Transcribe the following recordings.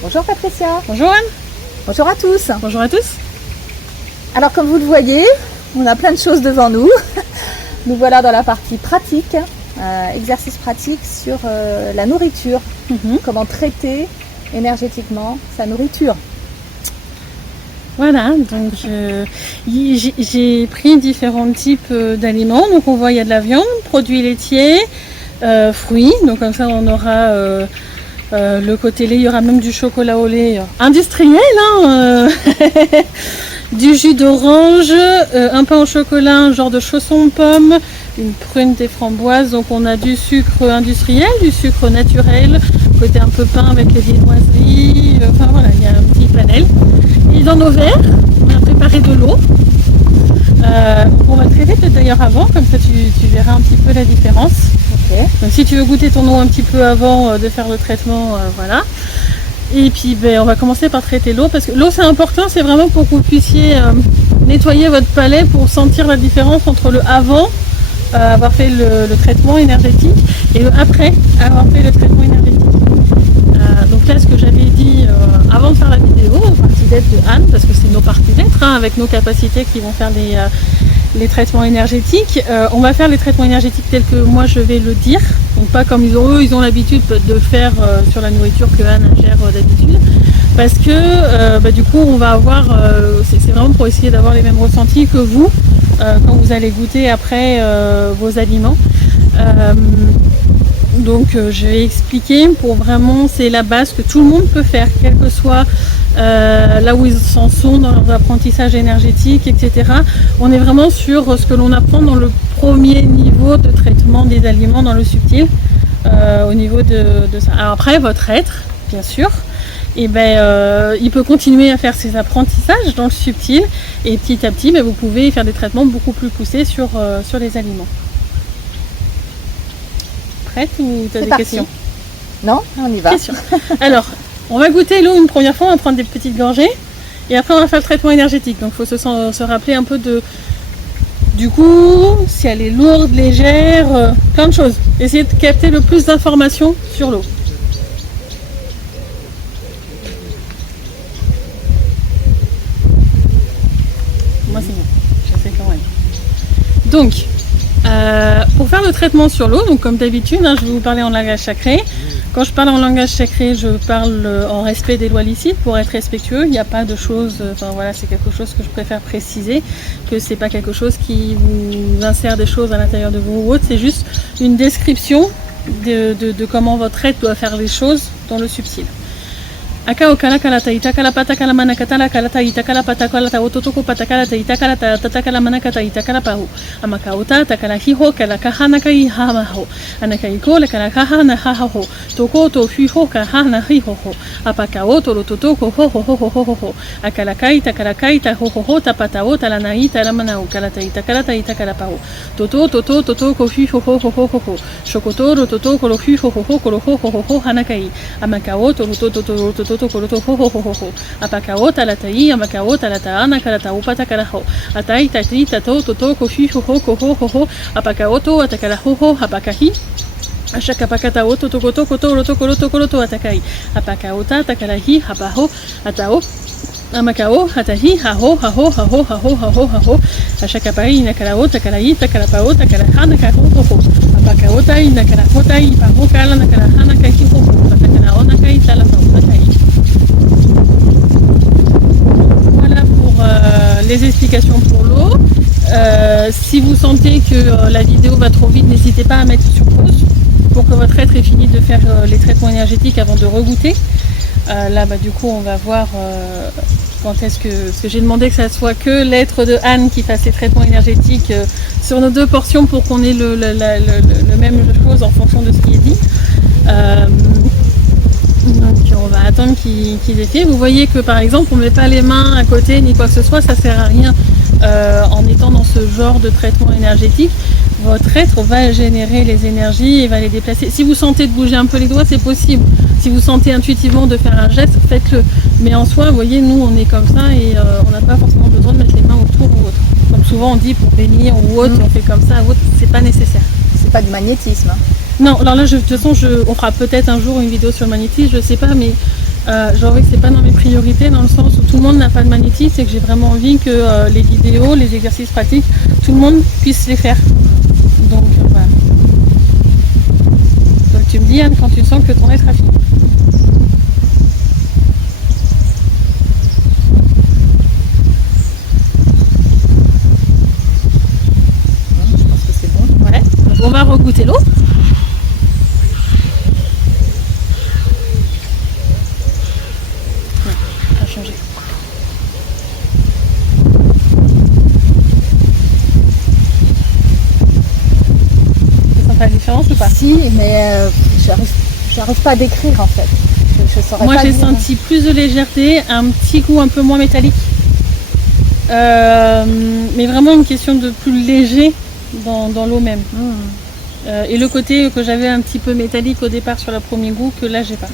Bonjour Patricia. Bonjour Anne. Bonjour à tous. Bonjour à tous. Alors comme vous le voyez, on a plein de choses devant nous. Nous voilà dans la partie pratique, exercice pratique sur la nourriture. Comment traiter énergétiquement sa nourriture. Voilà, donc j'ai pris différents types d'aliments. Donc on voit il y a de la viande, produits laitiers, fruits. Donc comme ça on aura le côté lait, il y aura même du chocolat au lait industriel, du jus d'orange, un pain au chocolat, un genre de chausson de pomme, une prune, des framboises. Donc on a du sucre industriel, du sucre naturel, côté un peu pain avec les viennoiseries, enfin voilà, il y a un petit panel. Et dans nos verres, on a préparé de l'eau. On va traiter peut-être d'ailleurs avant, comme ça tu verras un petit peu la différence. Okay. Donc si tu veux goûter ton eau un petit peu avant de faire le traitement, voilà. Et puis on va commencer par traiter l'eau, parce que l'eau c'est important, c'est vraiment pour que vous puissiez nettoyer votre palais pour sentir la différence entre le avant, avoir fait le traitement énergétique, et le après, avoir fait le traitement énergétique. Donc là, ce que j'avais dit avant de faire la vidéo, partie d'être de Anne, parce que c'est nos parties d'être, avec nos capacités qui vont faire les traitements énergétiques. On va faire les traitements énergétiques tels que moi je vais le dire, donc pas comme ils ont l'habitude de faire sur la nourriture que Anne gère d'habitude, parce que du coup on va avoir, c'est vraiment pour essayer d'avoir les mêmes ressentis que vous quand vous allez goûter après vos aliments. Donc je vais expliquer pour vraiment, c'est la base que tout le monde peut faire, quel que soit là où ils en sont dans leur apprentissage énergétique, etc. On est vraiment sur ce que l'on apprend dans le premier niveau de traitement des aliments dans le subtil, au niveau de ça. Alors après, votre être, bien sûr, il peut continuer à faire ses apprentissages dans le subtil, et petit à petit, vous pouvez faire des traitements beaucoup plus poussés sur les aliments. Prête ou tu as des questions? Non, on y va. Question. Alors, on va goûter l'eau une première fois, on va prendre des petites gorgées, et après on va faire le traitement énergétique. Donc il faut se rappeler un peu du coup, si elle est lourde, légère, plein de choses. Essayez de capter le plus d'informations sur l'eau. Moi c'est bon, je sais quand même. Donc, pour faire le traitement sur l'eau, donc comme d'habitude, je vais vous parler en langage sacré. Quand je parle en langage sacré, je parle en respect des lois licites pour être respectueux. Il n'y a pas de choses, c'est quelque chose que je préfère préciser, que c'est pas quelque chose qui vous insère des choses à l'intérieur de vous ou autre. C'est juste une description de comment votre être doit faire les choses dans le subtil. Akao kala kala taita kala pata kala mana katala kala taita kala pata kala ta ototoko pata kala taita kala tata kala mana kataita kala pahu amakauta ta kala hiho kala kahana kai hamaho anakai ko kala kahana haho toko to hiho kahana hiho apakao to totoko ho ho ho ho ho ho akala kai ta ho ho ho ta pata o ta la naita la mana kala taita kala pahu toto ko hiho ho ho ho ho shokotoro totoko lo hiho ho ho ho ho hanakai amakao to koroto ho ho ho ho apakaota la tai amakaota la taana kala taupata kala ho atai tati tato to ko hiho ho ho ho apakaoto atakala ho ho apakahi Ashaka pakata oto tokoto koroto atakai apakaota takalahi hapaho atao amakao hatahi haho ashaka pai nakalao takalai takalapao takalahana kaho ho apakaota inakala hotai paho kala nakalahana kai ho atakalaona kai talapao takai. Voilà pour les explications pour l'eau. Si vous sentez que la vidéo va trop vite, n'hésitez pas à mettre sur pause pour que votre être ait fini de faire les traitements énergétiques avant de regoûter. Là, du coup, on va voir quand est-ce que... Parce que j'ai demandé que ça soit que l'être de Anne qui fasse les traitements énergétiques sur nos deux portions pour qu'on ait le même chose en fonction de ce qui est dit. Donc on va attendre qu'ils aient fait. Vous voyez que par exemple on ne met pas les mains à côté ni quoi que ce soit, ça sert à rien en étant dans ce genre de traitement énergétique. Votre être va générer les énergies et va les déplacer. Si vous sentez de bouger un peu les doigts, c'est possible. Si vous sentez intuitivement de faire un geste, faites-le. Mais en soi, vous voyez, nous on est comme ça et on n'a pas forcément besoin de mettre les mains autour ou autre. Comme souvent on dit pour bénir ou autre, on fait comme ça ou autre, c'est pas nécessaire. C'est pas du magnétisme. Non, alors là, de toute façon, on fera peut-être un jour une vidéo sur le magnétisme, je sais pas, mais J'avoue que c'est pas dans mes priorités, dans le sens où tout le monde n'a pas de magnétisme, c'est que j'ai vraiment envie que les vidéos, les exercices pratiques, tout le monde puisse les faire. Donc voilà. Donc tu me dis Anne quand tu sens que ton nez sera fini. Je pense que c'est bon. Ouais. Donc, on va regoûter l'eau. Ouais, on va changer. Tu sens pas la différence ou pas? Si, mais j'arrive pas à décrire en fait. Je saurais Moi pas j'ai dire. senti plus de légèreté, un petit goût un peu moins métallique. Mais vraiment une question de plus léger dans l'eau même. Et le côté que j'avais un petit peu métallique au départ sur le premier goût, que là j'ai pas.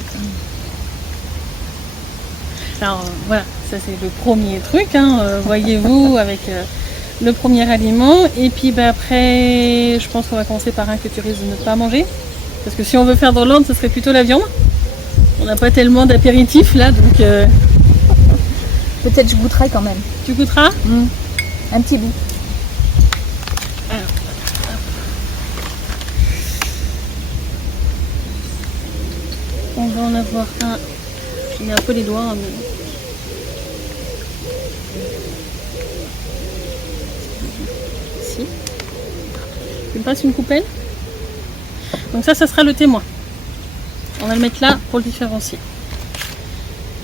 Alors voilà, ça c'est le premier truc, hein, voyez-vous, avec le premier aliment. Et puis bah, après, je pense qu'on va commencer par un que tu risques de ne pas manger. Parce que si on veut faire dans l'ordre, ce serait plutôt la viande. On n'a pas tellement d'apéritifs là, donc Peut-être je goûterai quand même. tu goûteras. Un petit bout. Alors, on va en avoir un. J'ai mis un peu les doigts. Hein, mais... Si. Tu me passes une coupelle. Donc ça sera le témoin. On va le mettre là pour le différencier.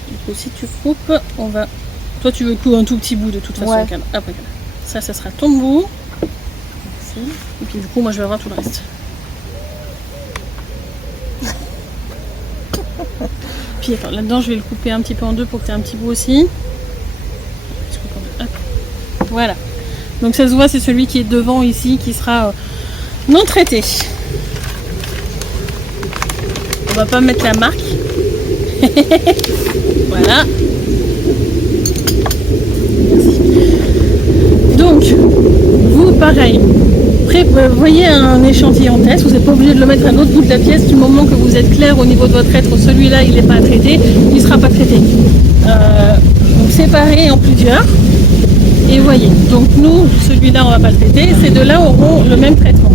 Du coup, si tu coupes, on va... Toi, tu veux un tout petit bout de toute façon. Ouais. Hop, regarde. Ça sera ton bout. Merci. Et puis du coup, moi, je vais avoir tout le reste. Puis attends, là-dedans, je vais le couper un petit peu en deux pour que tu aies un petit bout aussi. Hop. Voilà. Donc ça se voit, c'est celui qui est devant ici qui sera non traité. On va pas mettre la marque. Voilà. Merci. Donc, vous, pareil. Voyez un échantillon test, vous n'êtes pas obligé de le mettre à l'autre bout de la pièce du moment que vous êtes clair au niveau de votre être, celui-là il n'est pas traité, il ne sera pas traité. Donc séparez en plusieurs et voyez. Donc nous, celui-là on ne va pas le traiter, ces deux-là auront le même traitement.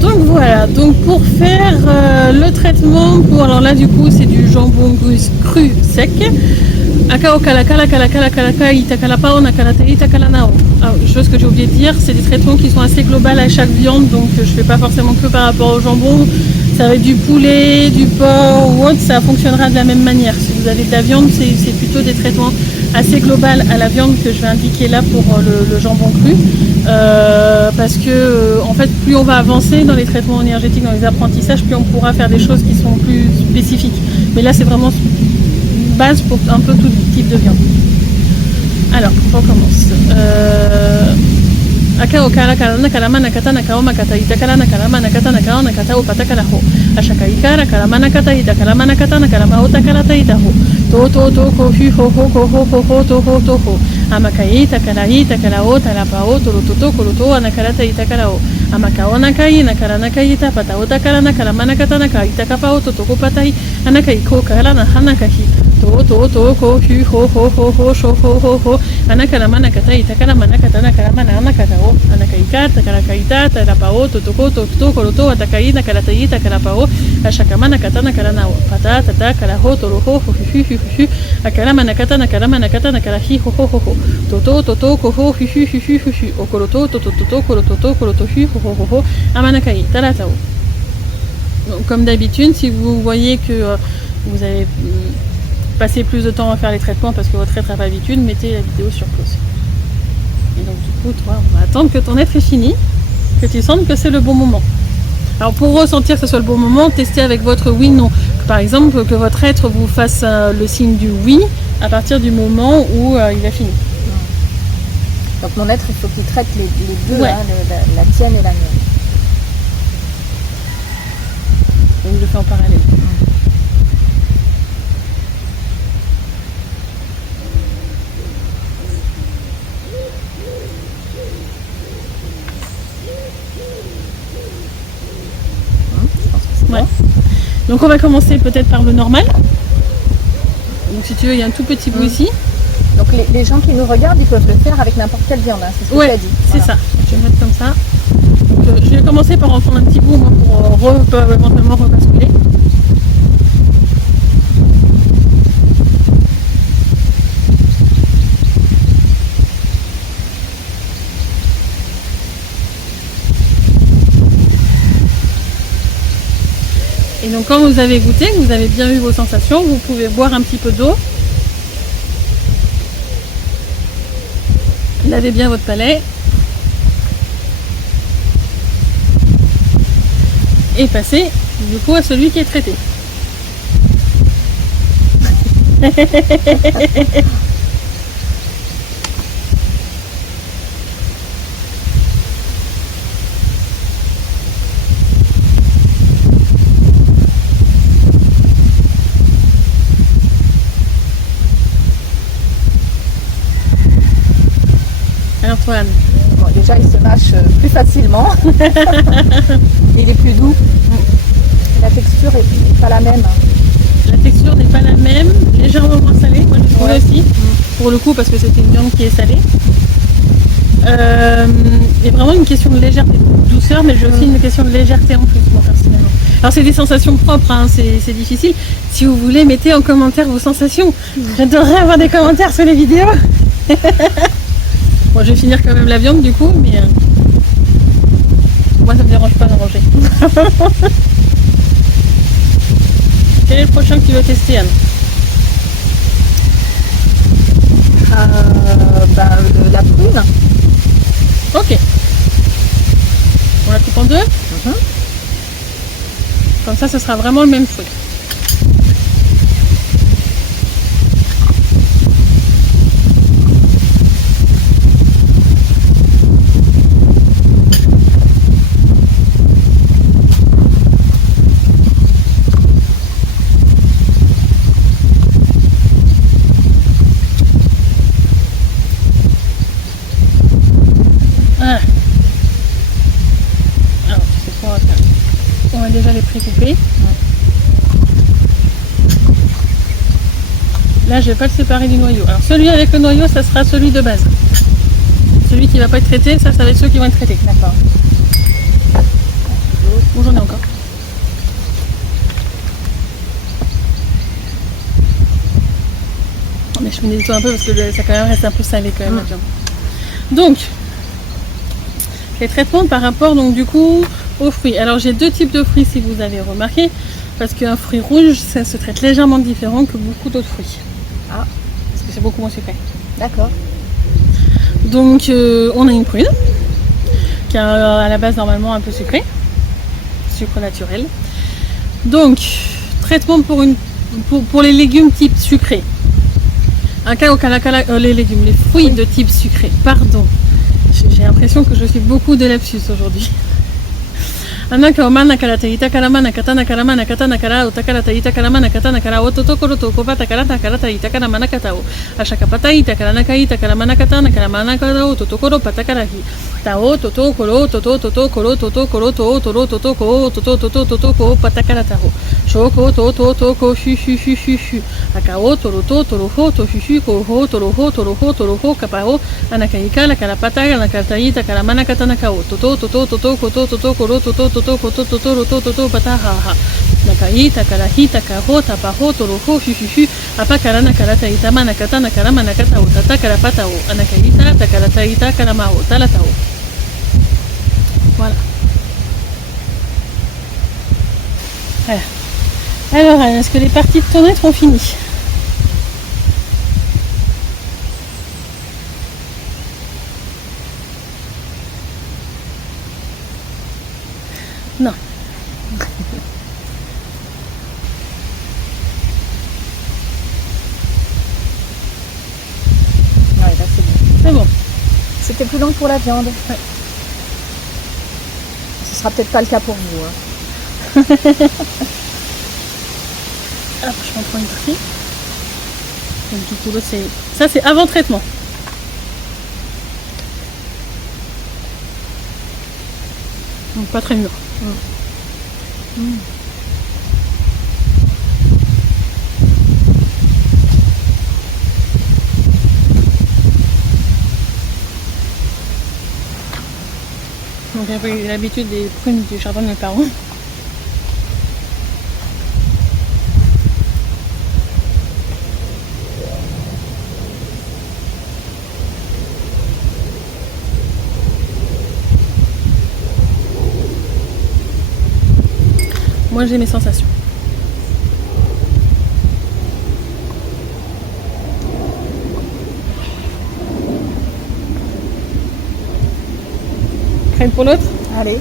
Donc voilà, donc pour faire le traitement, alors là du coup c'est du jambon cru sec. Chose que j'ai oublié de dire, c'est des traitements qui sont assez globales à chaque viande, donc je ne fais pas forcément que par rapport au jambon. Ça va être du poulet, du porc ou autre, ça fonctionnera de la même manière. Si vous avez de la viande, c'est plutôt des traitements assez globaux à la viande que je vais indiquer là pour le jambon cru. Parce que en fait, plus on va avancer dans les traitements énergétiques, dans les apprentissages, plus on pourra faire des choses qui sont plus spécifiques. Mais là, c'est vraiment base pour un peu tout type de viande. Alors, on commence. Akao kara karana karamana katana kaoma kata ita karana karamana katana kaona kata upata karaho. Ashaka ikara karamana kata ita karamana katana karama ota karata ita ho. To ko hu ho to ho. Amakaita karaita karao tarapao to koloto anakarata ita karao. Amakaona kai nakarana kaita pata ota karana karamana katana kaita kapao to ko patai anakai ko karana hanakahi. To ko hu ho sho ho. Anakaramana kata ita karamana katana karamana anakatao. Anakaika takarakaita tarapao to koloto atakai nakarataita karapao. Ashakamana katana karanao. Pata tata karaho to ho hu. Akaramana katana karahi ho. Toto ko ho hu. Okoloto koloto hu ho. Amanakai taratao. Comme d'habitude, si vous voyez que vous avez passé plus de temps à faire les traitements parce que votre être n'a pas l'habitude, mettez la vidéo sur pause. Et donc du coup, toi, on va attendre que ton être est fini, que tu sentes que c'est le bon moment. Alors pour ressentir que ce soit le bon moment, testez avec votre oui-non. Par exemple, que votre être vous fasse le signe du oui à partir du moment où il a fini. Donc mon être, il faut qu'il traite les deux, Ouais. hein, la tienne et la mienne. Donc je le fais en parallèle. Je pense que c'est Ouais. bon. Donc on va commencer peut-être par le normal. Donc si tu veux, il y a un tout petit bout ici. Donc les gens qui nous regardent, ils peuvent le faire avec n'importe quelle viande, hein, c'est ce que tu as dit. C'est ça. Je vais mettre comme ça. Donc, je vais commencer par en prendre un petit bout moi, pour éventuellement rebasculer. Et donc quand vous avez goûté, que vous avez bien eu vos sensations, vous pouvez boire un petit peu d'eau. Lavez bien votre palais. Et passer du coup à celui qui est traité. Alors Antoine. Bon, déjà, il se mâche plus facilement. Il est plus doux. La texture n'est pas la même. La texture n'est pas la même, légèrement moins salée, moi je trouve aussi, pour le coup parce que c'est une viande qui est salée. Il y a vraiment une question de légèreté, de douceur, mais j'ai aussi une question de légèreté en plus, moi personnellement. Alors c'est des sensations propres, hein, c'est difficile. Si vous voulez, mettez en commentaire vos sensations. J'adorerais avoir des commentaires sur les vidéos. Moi je vais finir quand même la viande du coup, mais moi ça me dérange pas d'en manger. Quel est le prochain que tu veux tester, Anne? La prune. Ok. On la coupe en deux. Comme ça, ce sera vraiment le même fruit. Déjà les pré-coupés. Là je vais pas le séparer du noyau. Alors celui avec le noyau ça sera celui de base. Celui qui va pas être traité, ça va être ceux qui vont être traités. D'accord. Bon, j'en ai encore. Mais je finis un peu parce que ça quand même reste un peu salé quand même la viande. Donc les traitements par rapport donc du coup aux fruits. Alors j'ai deux types de fruits si vous avez remarqué, parce qu'un fruit rouge ça se traite légèrement différent que beaucoup d'autres fruits. Ah, parce que c'est beaucoup moins sucré. D'accord. Donc on a une prune qui est à la base normalement un peu sucrée, sucre naturel. Donc traitement pour les légumes type sucré. Les fruits de type sucré, pardon. J'ai l'impression que je suis beaucoup de lapsus aujourd'hui. Anaka omana kara taita karamana katana karamana katana kara utakara taita karamana katana kara ototokoro to kopata karata kara taita karamana katao ashakapata ita karana kaita karamana katana karamana kara ototokoro patakarahi tao totokoro tototokoro totokoro totoro totoko patakaratao shoko totoko shu akao toro ho to shu ho toro ho kapao anakaika la karapata la kartaita karamana katana kao totokoro toto pataha nakaita karahita kaho tapaho toroho shushu apakarana karata itamana katana karamana kata utata karapatao anakaita takarataita karamao talatao. Voilà. Alors, est-ce que les parties de ton-être ont fini? Non. Ouais, là c'est bon. C'est bon. C'était plus long pour la viande. Ouais. Ce sera peut-être pas le cas pour vous. Hein. Alors, je m'en prends une partie. Donc, du coup, ça c'est avant traitement. Donc pas très mûr. J'avais l'habitude des prunes du jardin de mes parents. Moi j'ai mes sensations. Prête pour l'autre? Allez.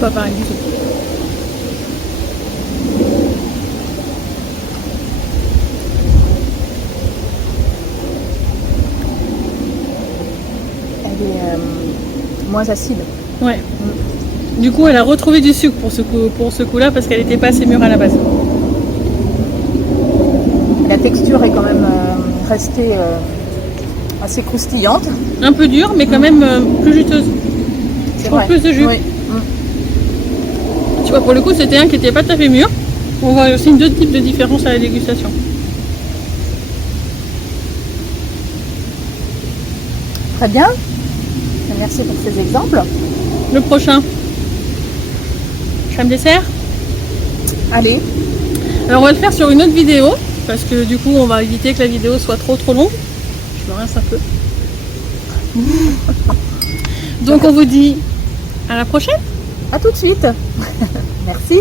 Pas pareil du tout. Elle est moins acide. Ouais. Du coup, elle a retrouvé du sucre pour ce coup-là parce qu'elle n'était pas assez mûre à la base. La texture est quand même restée assez croustillante. Un peu dure, mais quand même plus juteuse. C'est Pour vrai. plus de jus. Oui. Tu vois, pour le coup, c'était un qui n'était pas tout à fait mûr. On voit aussi deux types de différences à la dégustation. Très bien. Merci pour ces exemples. Le prochain, crème dessert. Allez. Alors on va le faire sur une autre vidéo parce que du coup on va éviter que la vidéo soit trop longue. Je me rince un peu. Donc on vous dit à la prochaine. À tout de suite. Merci.